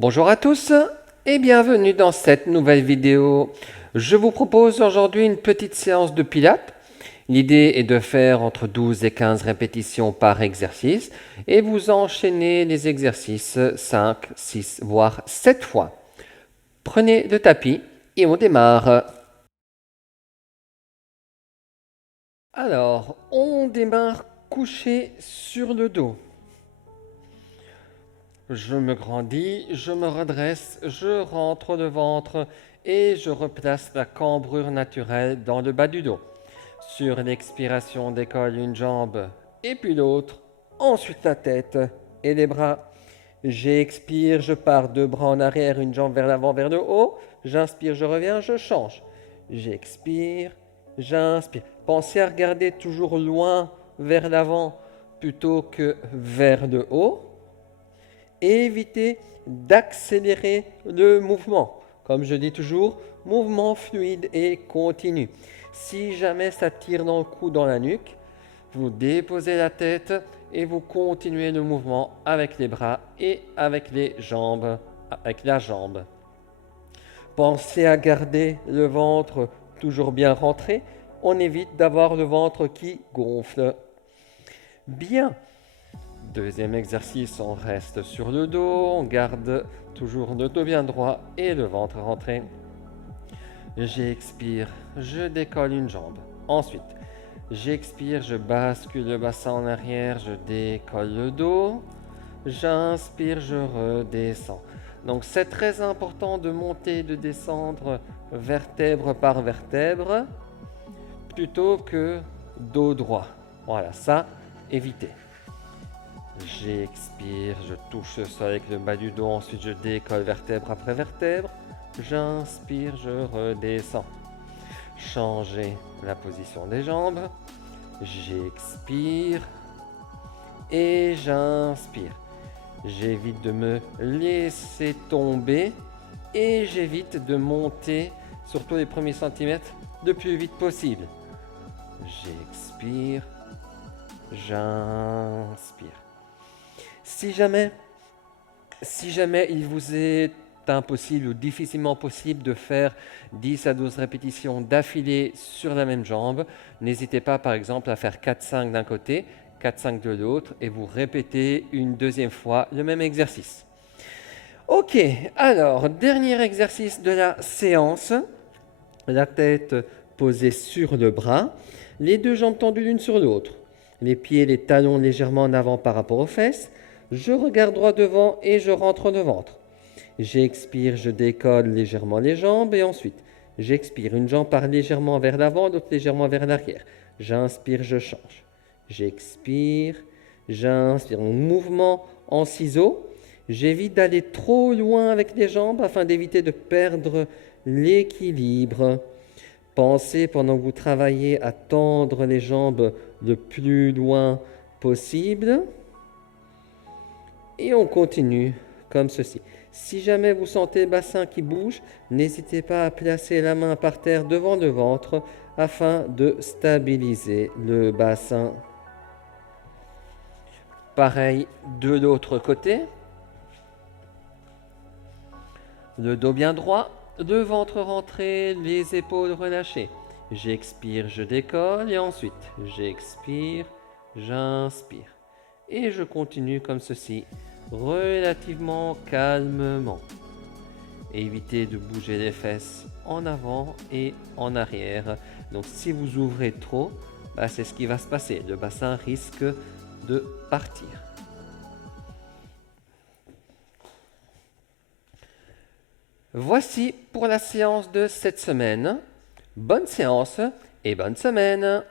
Bonjour à tous et bienvenue dans cette nouvelle vidéo. Je vous propose aujourd'hui une petite séance de pilates. L'idée est de faire entre 12 et 15 répétitions par exercice et vous enchaînez les exercices 5, 6 voire 7 fois. Prenez le tapis et on démarre. Alors, on démarre couché sur le dos. Je me grandis, je me redresse, je rentre le ventre et je replace la cambrure naturelle dans le bas du dos. Sur l'expiration, on décolle une jambe et puis l'autre, ensuite la tête et les bras. J'expire, je pars deux bras en arrière, une jambe vers l'avant, vers le haut. J'inspire, je reviens, je change. J'expire, j'inspire. Pensez à regarder toujours loin vers l'avant plutôt que vers le haut. Évitez d'accélérer le mouvement. Comme je dis toujours, mouvement fluide et continu. Si jamais ça tire dans le cou, dans la nuque, vous déposez la tête et vous continuez le mouvement avec les bras et avec les jambes, avec la jambe. Pensez à garder le ventre toujours bien rentré. On évite d'avoir le ventre qui gonfle. Bien. Deuxième exercice, on reste sur le dos, on garde toujours le dos bien droit et le ventre rentré. J'expire, je décolle une jambe. Ensuite, j'expire, je bascule le bassin en arrière, je décolle le dos. J'inspire, je redescends. Donc c'est très important de monter et de descendre vertèbre par vertèbre plutôt que dos droit. Voilà, ça, évitez. J'expire, je touche le sol avec le bas du dos, ensuite je décolle vertèbre après vertèbre. J'inspire, je redescends. Changez la position des jambes. J'expire et j'inspire. J'évite de me laisser tomber et j'évite de monter, surtout les premiers centimètres, le plus vite possible. J'expire, j'inspire. Si jamais il vous est impossible ou difficilement possible de faire 10 à 12 répétitions d'affilée sur la même jambe, n'hésitez pas par exemple à faire 4-5 d'un côté, 4-5 de l'autre et vous répétez une deuxième fois le même exercice. Ok, alors dernier exercice de la séance, la tête posée sur le bras, les deux jambes tendues l'une sur l'autre, les pieds, les talons légèrement en avant par rapport aux fesses. Je regarde droit devant et je rentre le ventre. J'expire, je décolle légèrement les jambes et ensuite, j'expire, une jambe part légèrement vers l'avant, l'autre légèrement vers l'arrière. J'inspire, je change. J'expire, j'inspire. Mouvement en ciseaux. J'évite d'aller trop loin avec les jambes afin d'éviter de perdre l'équilibre. Pensez pendant que vous travaillez à tendre les jambes le plus loin possible. Et on continue comme ceci. Si jamais vous sentez le bassin qui bouge, n'hésitez pas à placer la main par terre devant le ventre afin de stabiliser le bassin. Pareil de l'autre côté. Le dos bien droit, le ventre rentré, les épaules relâchées. J'expire, je décolle et ensuite j'expire, j'inspire. Et je continue comme ceci, relativement calmement. Évitez de bouger les fesses en avant et en arrière. Donc si vous ouvrez trop, c'est ce qui va se passer. Le bassin risque de partir. Voici pour la séance de cette semaine. Bonne séance et bonne semaine!